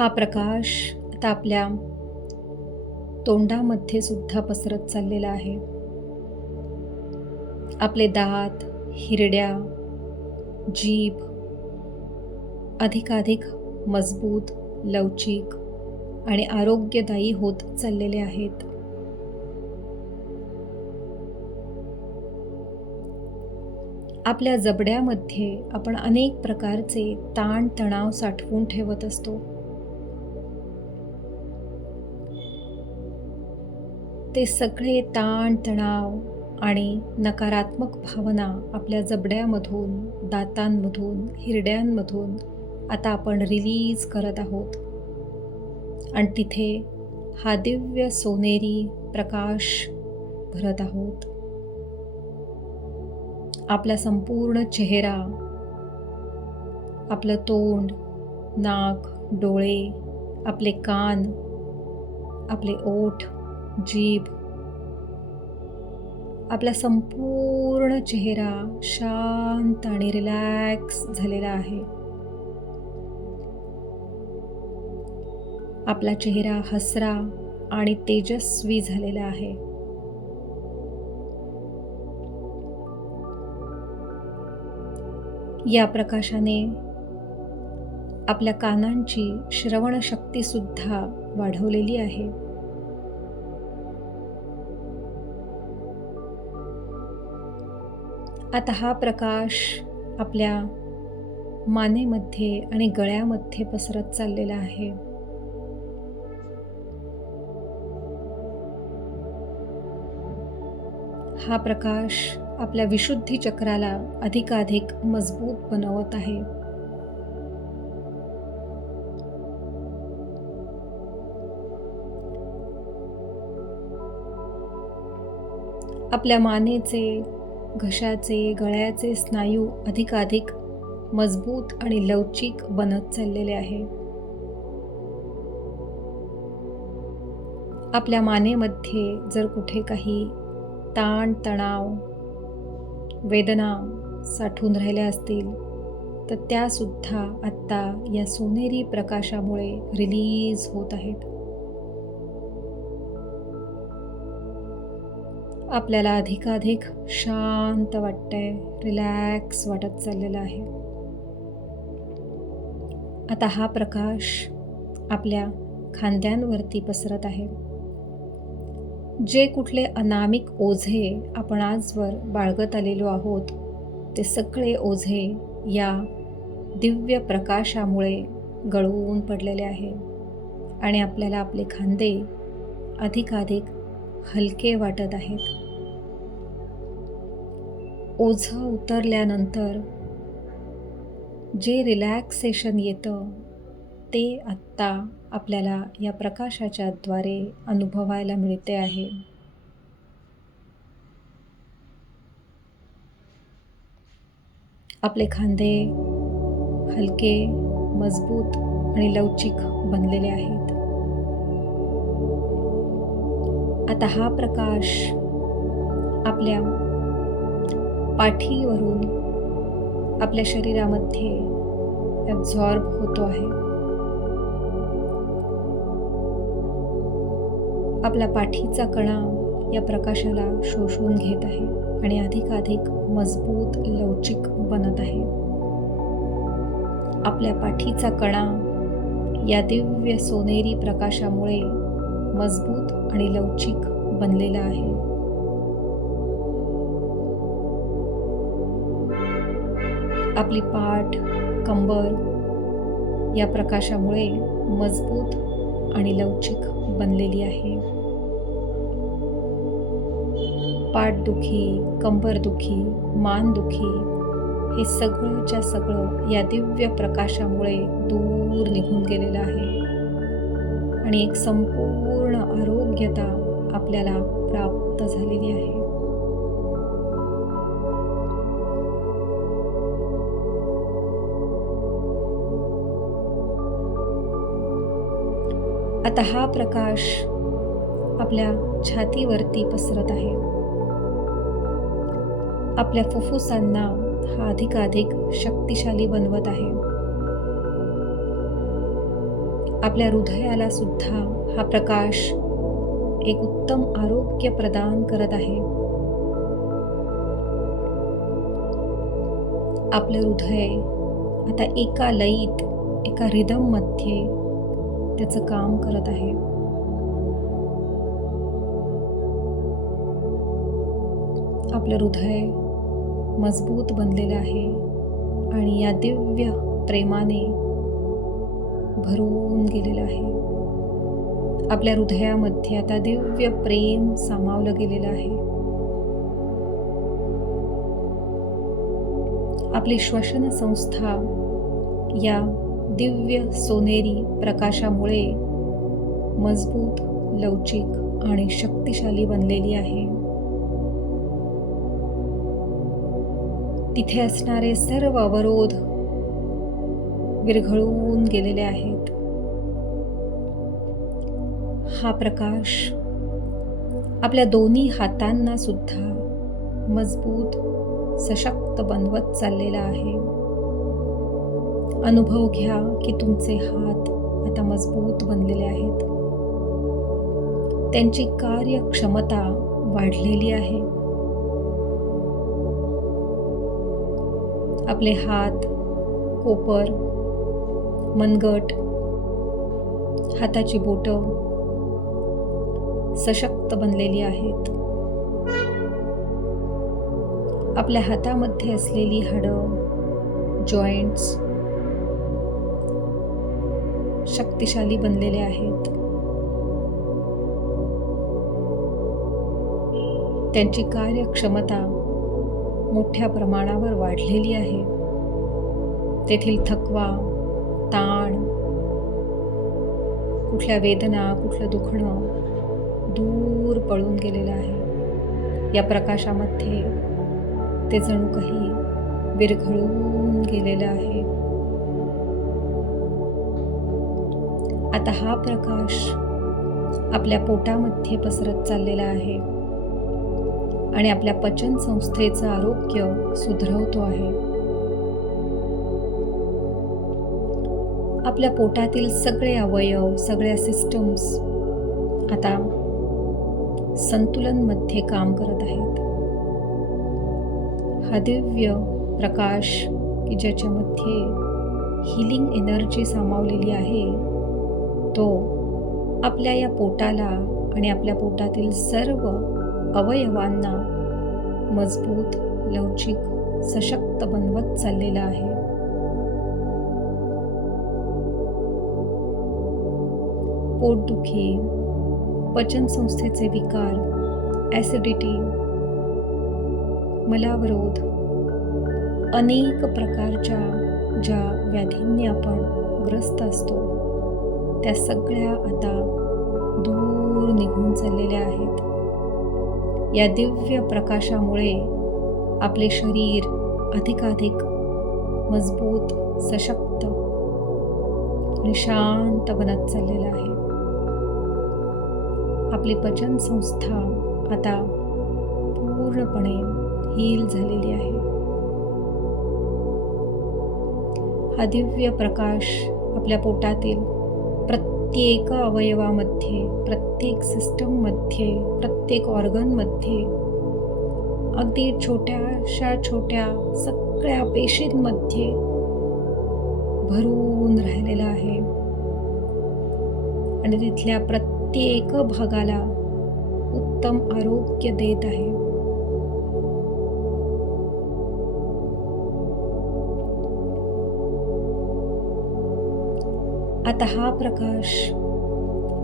हा प्रकाश आता आपल्या तोंडामध्ये सुद्धा पसरत चाललेला आहे. आपले दात, हिरड्या, जीभ अधिकाधिक मजबूत, लवचिक आणि आरोग्यदायी होत चाललेले आहेत. आपल्या जबड्यामध्ये आपण अनेक प्रकारचे ताण-तणाव साठवून ठेवत असतो. ते सगळे ताण-तणाव आणि नकारात्मक भावना आपल्या जबड्यामधून, दातांमधून, हिरड्यांमधून आता आपण रिलीज करत आहोत. आणि तिथे हा दिव्य सोनेरी प्रकाश भरत आहोत. आपला संपूर्ण चेहरा, आपलं तोंड, नाक, डोळे, आपले कान, आपले ओठ, जीभ, आपला संपूर्ण चेहरा शांत आणि रिलॅक्स झालेला आहे. आपला चेहरा हसरा आणि तेजस्वी झालेला आहे. या प्रकाशाने आपल्या कानांची श्रवणशक्ती सुद्धा वाढवलेली आहे. आता हा प्रकाश आपल्या मानेमध्ये आणि गळ्यामध्ये पसरत चाललेला आहे. हा प्रकाश आपल्या विशुद्धी चक्राला अधिकाधिक मजबूत बनवत आहे. आपल्या मानेचे, घशाचे, गळ्याचे स्नायू अधिकाधिक मजबूत आणि लवचिक बनत चाललेले आहे. आपल्या मानेमध्ये जर कुठे काही ताण, तणाव, वेदना साठून राहिल्या असतील तर त्या सुद्धा आत्ता या सोनेरी प्रकाशामुळे रिलीज होत आहेत. आपल्याला अधिकाधिक शांत वाटतंय, रिलॅक्स वाटत चाललेलं आहे. आता हा प्रकाश आपल्या खांद्यांवरती पसरत आहे. जे कुठले अनामिक ओझे आपण आजवर बाळगत आलेलो आहोत ते सगळे ओझे या दिव्य प्रकाशामुळे गळून पडलेले आहे आणि आपल्याला आपले खांदे अधिकाधिक हलके वाटत आहेत. ओझं उतरल्यानंतर जे रिलॅक्सेशन येतं ते आत्ता आपल्याला या प्रकाशाच्या द्वारे अनुभवायला मिळते आहे. आपले खांदे हलके, मजबूत आणि लवचिक बनलेले आहेत. आता हा प्रकाश आपल्या पाठीवरून आपल्या शरीरामध्ये ॲब्झॉर्ब होतो आहे. आपला पाठीचा कणा या प्रकाशाला शोषून घेत आहे आणि अधिकाधिक मजबूत, लवचिक बनत आहे. आपल्या पाठीचा कणा या दिव्य सोनेरी प्रकाशामुळे मजबूत आणि लवचिक बनलेला आहे. आपली पाठ, कंबर या प्रकाशामुळे मजबूत आणि लवचिक बनलेली आहे. पाठदुखी, कंबरदुखी, मानदुखी हे सगळंच्या सगळं या दिव्य प्रकाशामुळे दूर निघून गेलेलं आहे आणि एक संपूर्ण आरोग्यता आपल्याला प्राप्त झालेली आहे. आता हा प्रकाश आपल्या छातीवरती पसरत आहे. आपल्या फुफ्फुसांना हा अधिकाधिक शक्तिशाली बनवत आहे. आपल्या हृदयाला सुद्धा हा प्रकाश एक उत्तम आरोग्य प्रदान करत आहे. आपलं हृदय आता एका लयीत, एका रिदममध्ये त्याचं काम करत आहे. आपलं हृदय मजबूत बनलेलं आहे आणि या दिव्य प्रेमाने भरून गेलेलं आहे. आपल्या हृदयामध्ये आता दिव्य प्रेम सामावलं गेलेलं आहे. आपली श्वसन संस्था या दिव्य सोनेरी प्रकाशामुळे मजबूत, लवचिक आणि शक्तिशाली बनलेली आहे. तिथे असणारे सर्व अवरोध विरघळून गेलेले आहेत. हा प्रकाश आपल्या दोन्ही हातांना सुद्धा मजबूत, सशक्त बनवत चाललेला आहे. अनुभव घ्या की तुमचे हात आता मजबूत बनलेले आहेत. त्यांची कार्यक्षमता वाढलेली आहे. आपले हात, कोपर, मनगट, हाताची बोटं सशक्त बनलेली आहेत. आपल्या हातामध्ये असलेली हाडं, जॉईंट्स शक्तिशाली बनलेले आहेत. त्यांची कार्यक्षमता मोठ्या प्रमाणावर वाढलेली आहे. तेथील थकवा, ताण, कुठल्या वेदना, कुठलं दुखणं दूर पळून गेलेलं आहे. या प्रकाशामध्ये ते जणू काही विरघळून गेलेलं आहे. आता हा प्रकाश आपल्या पोटामध्ये पसरत चाललेला आहे आणि आपल्या पचन संस्थेचं आरोग्य सुधरवतो आहे. आपल्या पोटातील सगळे अवयव, सगळ्या सिस्टम्स आता संतुलनमध्ये काम करत आहेत. हा दिव्य प्रकाश की ज्याच्यामध्ये हिलिंग एनर्जी सामावलेली आहे, तो आपल्या या पोटाला आणि आपल्या पोटातील सर्व अवयवांना मजबूत, लवचिक, सशक्त बनवत चाललेला आहे. पोटदुखी, पचनसंस्थेचे विकार, ॲसिडिटी, मलावरोध, अनेक प्रकारच्या ज्या व्याधींनी आपण ग्रस्त असतो, त्या सगळ्या आता दूर निघून चाललेल्या आहेत. या दिव्य प्रकाशामुळे आपले शरीर अधिकाधिक मजबूत, सशक्त आणि शांत बनत चाललेलं आहे. आपली पचन संस्था आता पूर्णपणे हील झालेली आहे. हा दिव्य प्रकाश आपल्या पोटातील प्रत्येक अवयवामध्ये, प्रत्येक सिस्टममध्ये, प्रत्येक ऑर्गनमध्ये, अगदी छोट्याशा छोट्या सगळ्या पेशींमध्ये भरून राहिलेला आहे आणि तिथल्या प्रत्येक भागाला उत्तम आरोग्य देत आहे. आता हा प्रकाश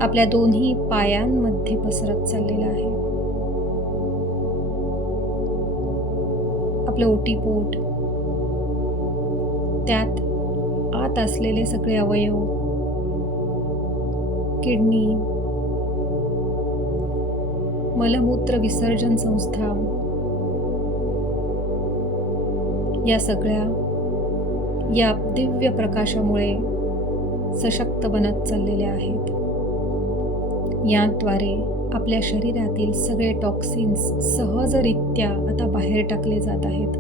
आपल्या दोन्ही पायांमध्ये पसरत चाललेला आहे. आपलं ओटीपोट, त्यात आत असलेले सगळे अवयव, किडनी, मलमूत्र विसर्जन संस्था, या सगळ्या या दिव्य प्रकाशामुळे सशक्त बनत चाललेल्या आहेत. याद्वारे आपल्या शरीरातील सगळे टॉक्सिन्स सहजरित्या आता बाहेर टाकले जात आहेत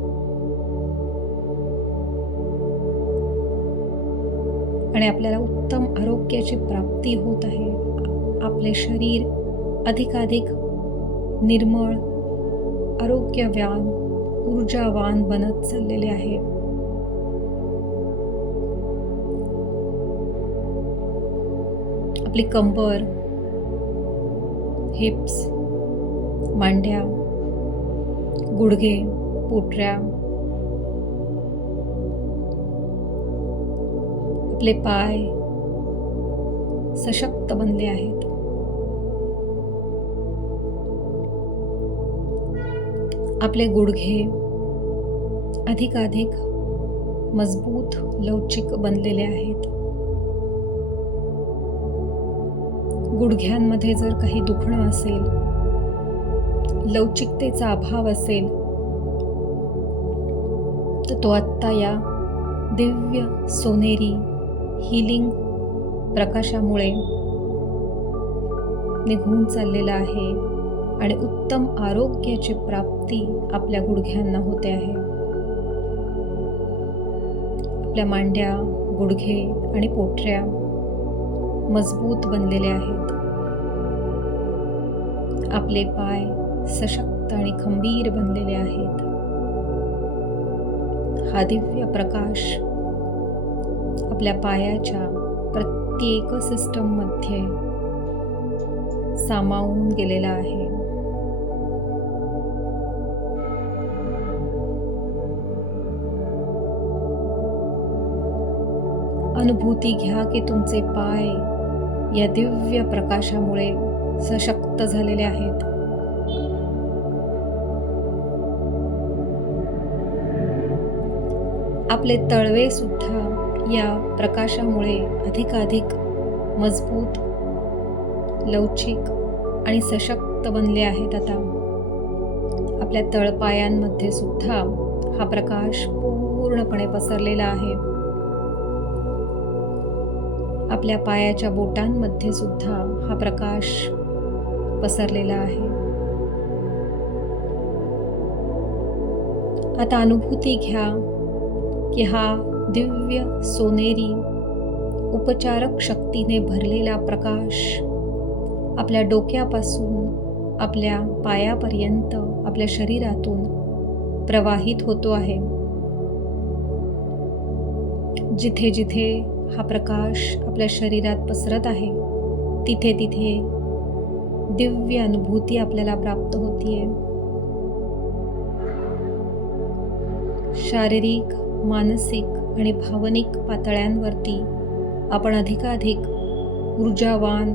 आणि आपल्याला उत्तम आरोग्याची प्राप्ती होत आहे. आपले शरीर अधिकाधिक निर्मळ, आरोग्यवान, ऊर्जावान बनत चाललेले आहे. आपली कंबर, हिप्स, मांड्या, गुडघे, पोटऱ्या, आपले पाय सशक्त बनले आहेत. आपले गुडघे अधिकाधिक मजबूत, लवचिक बनलेले आहेत. गुडघ्यांमध्ये जर काही दुखणं असेल, लवचिकतेचा अभाव असेल, तर तो आत्ता या दिव्य सोनेरी हीलिंग प्रकाशामुळे निघून चाललेला आहे आणि उत्तम आरोग्याची प्राप्ती आपल्या गुडघ्यांना होते आहे. आपल्या मांड्या, गुडघे आणि पोटऱ्या मजबूत बनलेले आहेत. आपले पाय सशक्त आणि खंबीर बनलेले आहेत. हा दिव्य प्रकाश आपल्या पायाच्या प्रत्येक सिस्टममध्ये सामावून गेलेला आहे. अनुभूती घ्या की तुमचे पाय या दिव्य प्रकाशामुळे सशक्त झालेले आहेत. आपले तळवे सुद्धा या प्रकाशामुळे अधिकाधिक मजबूत, लवचिक आणि सशक्त बनले आहेत. आता आपल्या तळपायांमध्ये सुद्धा हा प्रकाश पूर्णपणे पसरलेला आहे. आपल्या पायाच्या बोटांमध्ये सुद्धा हा प्रकाश पसरलेला आहे. आता अनुभूती घ्या की हा दिव्य सोनेरी उपचारक शक्तीने भरलेला प्रकाश आपल्या डोक्यापासून आपल्या पायापर्यंत आपल्या शरीरातून प्रवाहित होतो आहे. जिथे जिथे हा प्रकाश आपल्या शरीरात पसरत आहे, तिथे तिथे दिव्य अनुभूती आपल्याला प्राप्त होतीये. शारीरिक, मानसिक आणि भावनिक पातळ्यांवरती आपण अधिकाधिक ऊर्जावान,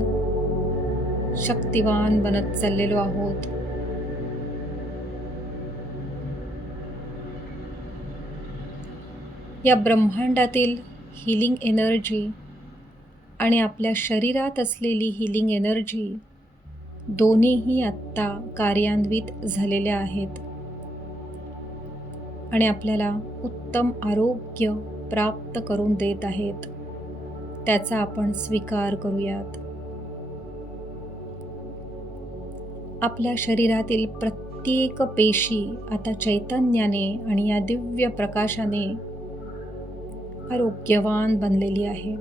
शक्तिवान बनत चाललेलो आहोत. या ब्रह्मांडातील हीलिंग एनर्जी आणि आपल्या शरीरात असलेली हीलिंग एनर्जी दोन्हीही आत्ता कार्यान्वित झालेल्या आहेत आणि आपल्याला उत्तम आरोग्य प्राप्त करून देत आहेत. त्याचा आपण स्वीकार करूयात. आपल्या शरीरातील प्रत्येक पेशी आता चैतन्याने आणि या दिव्य प्रकाशाने आरोग्यवान बनलेली आहे.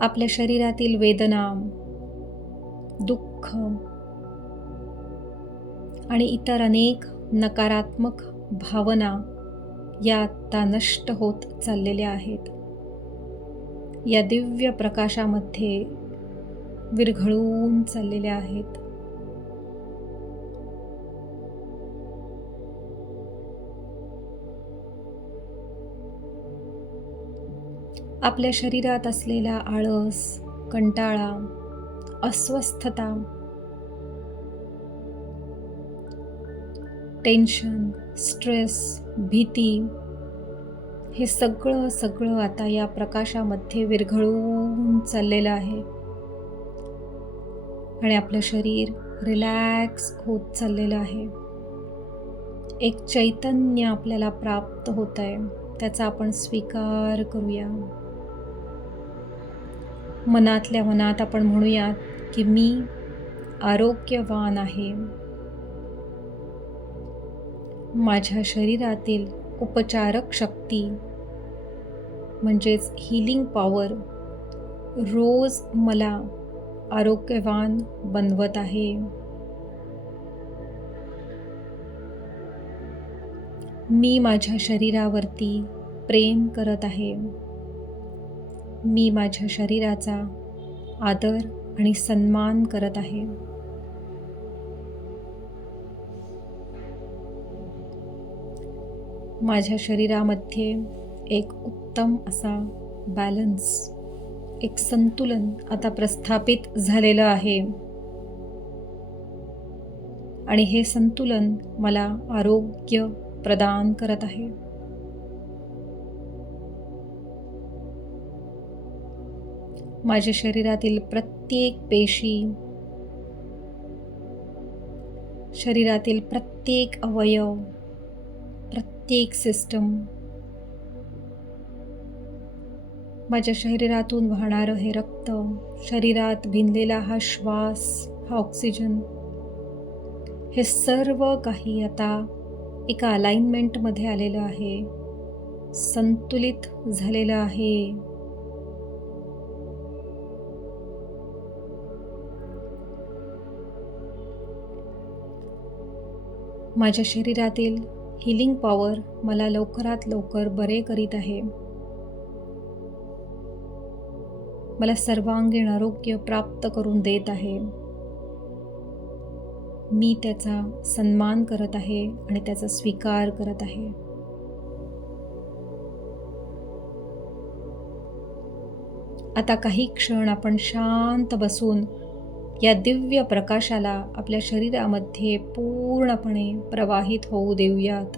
आपल्या शरीरातील वेदना, दुःख आणि इतर अनेक नकारात्मक भावना या आत्ता नष्ट होत चाललेल्या आहेत. या दिव्य प्रकाशामध्ये विरघळून चाललेल्या आहेत. आपल्या शरीरात असलेला आळस, कंटाळा, अस्वस्थता, टेन्शन, स्ट्रेस, भीती हे सगळं आता या प्रकाशामध्ये विरघळून चाललेलं आहे आणि आपलं शरीर रिलॅक्स होत चाललेलं आहे. एक चैतन्य आपल्याला प्राप्त होत आहे, त्याचा आपण स्वीकार करूया. मनातल्या मनात आपण म्हणूयात की मी आरोग्यवान आहे. माझ्या शरीरातील उपचारक शक्ती म्हणजेच हीलिंग पॉवर रोज मला आरोग्यवान बनवत आहे. मी माझ्या शरीरावरती प्रेम करत आहे. मी माझ्या शरीराचा आदर आणि सन्मान करत आहे. माझ्या शरीरामध्ये एक उत्तम असा बॅलन्स, एक संतुलन आता प्रस्थापित झालेलं आहे आणि हे संतुलन मला आरोग्य प्रदान करत आहे. माझ्या शरीरातील प्रत्येक पेशी, शरीरातील प्रत्येक अवयव, प्रत्येक सिस्टम, माझ्या शरीरातून वाहणारं हे रक्त, शरीरात भिनलेला हा श्वास, हा ऑक्सिजन, हे सर्व काही आता एका अलाइनमेंटमध्ये आलेलं आहे, संतुलित झालेलं आहे. माझ्या शरीरातील हीलिंग पॉवर मला लवकरात लवकर बरे करीत आहे. मला सर्वांगीण आरोग्य प्राप्त करून देत आहे. मी त्याचा सन्मान करत आहे आणि त्याचा स्वीकार करत आहे. आता काही क्षण आपण शांत बसून या दिव्य प्रकाशाला आपल्या शरीरामध्ये पूर्णपणे प्रवाहित होऊ देऊयात.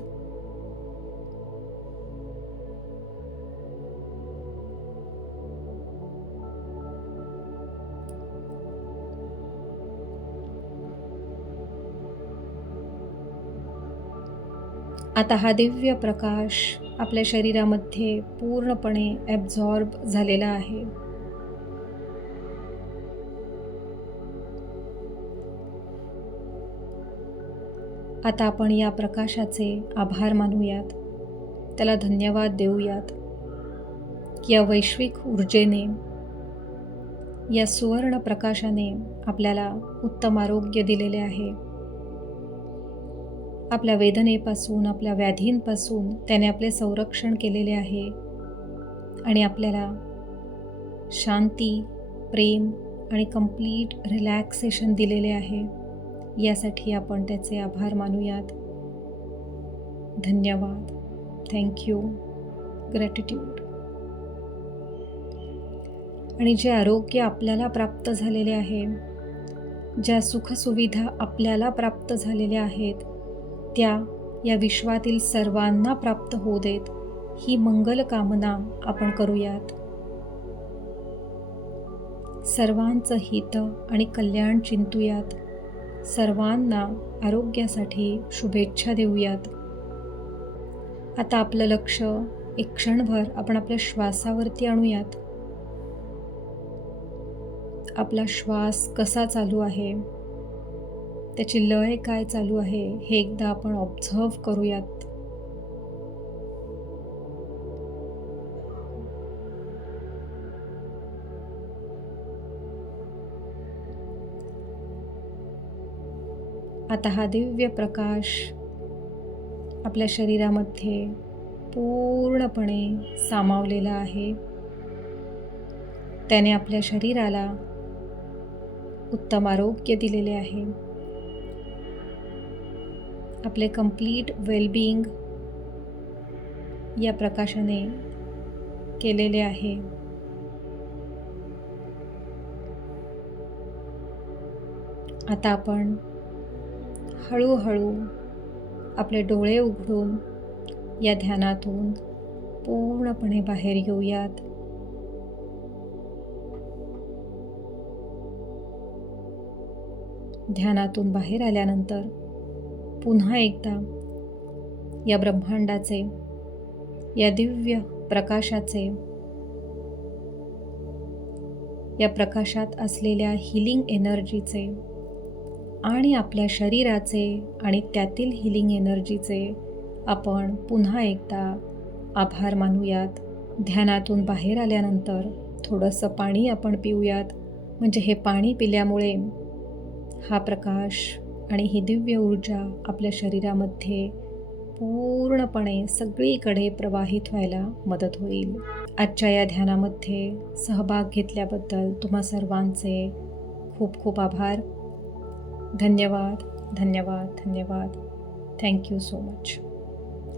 आता हा दिव्य प्रकाश आपल्या शरीरामध्ये पूर्णपणे ॲब्झॉर्ब झालेला आहे. आता आपण या प्रकाशाचे आभार मानूयात, त्याला धन्यवाद देऊयात की या वैश्विक ऊर्जेने, या सुवर्ण प्रकाशाने आपल्याला उत्तम आरोग्य दिलेले आहे. आपल्या वेदनेपासून, आपल्या व्याधींपासून त्याने आपले संरक्षण केलेले आहे आणि आपल्याला शांती, प्रेम आणि कंप्लीट रिलॅक्सेशन दिलेले आहे. यासाठी आपण त्याचे आभार मानूयात. धन्यवाद, थँक्यू, ग्रॅटिट्यूड. आणि जे आरोग्य आपल्याला प्राप्त झालेले आहे, ज्या सुखसुविधा आपल्याला प्राप्त झालेल्या आहेत, त्या या विश्वातील सर्वांना प्राप्त होऊ देत, ही मंगल कामना आपण करूयात. सर्वांचं हित आणि कल्याण चिंतूयात. सर्वांना आरोग्यासाठी शुभेच्छा देऊयात. आता आपलं लक्ष एक क्षणभर आपण आपल्या श्वासावरती आणूयात. आपला श्वास कसा चालू आहे, त्याची लय काय चालू आहे, हे एकदा आपण ऑब्झर्व करूयात. आता हा दिव्य प्रकाश आपल्या शरीरामध्ये पूर्णपणे सामावलेला आहे. त्याने आपल्या शरीराला उत्तम आरोग्य दिलेले आहे. आपले कंप्लीट वेलबिंग या प्रकाशाने केलेले आहे. आता आपण हळूहळू आपले डोळे उघडून या ध्यानातून पूर्णपणे बाहेर येऊयात. ध्यानातून बाहेर आल्यानंतर पुन्हा एकदा या ब्रह्मांडाचे, या दिव्य प्रकाशाचे, या प्रकाशात असलेल्या हीलिंग एनर्जीचे आणि आपल्या शरीराचे आणि त्यातील हीलिंग एनर्जीचे आपण पुन्हा एकदा आभार मानूयात. ध्यानातून बाहेर आल्यानंतर थोडंसं पाणी आपण पिऊयात. म्हणजे हे पाणी पिल्यामुळे हा प्रकाश आणि ही दिव्य ऊर्जा आपल्या शरीरामध्ये पूर्णपणे सगळीकडे प्रवाहित व्हायला मदत होईल. आजच्या या ध्यानामध्ये सहभाग घेतल्याबद्दल तुम्हा सर्वांचे खूप खूप आभार. धन्यवाद, धन्यवाद, धन्यवाद. Thank you so much.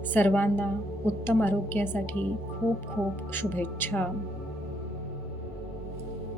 सर्वांना उत्तम आरोग्यासाठी खूप खूप शुभेच्छा.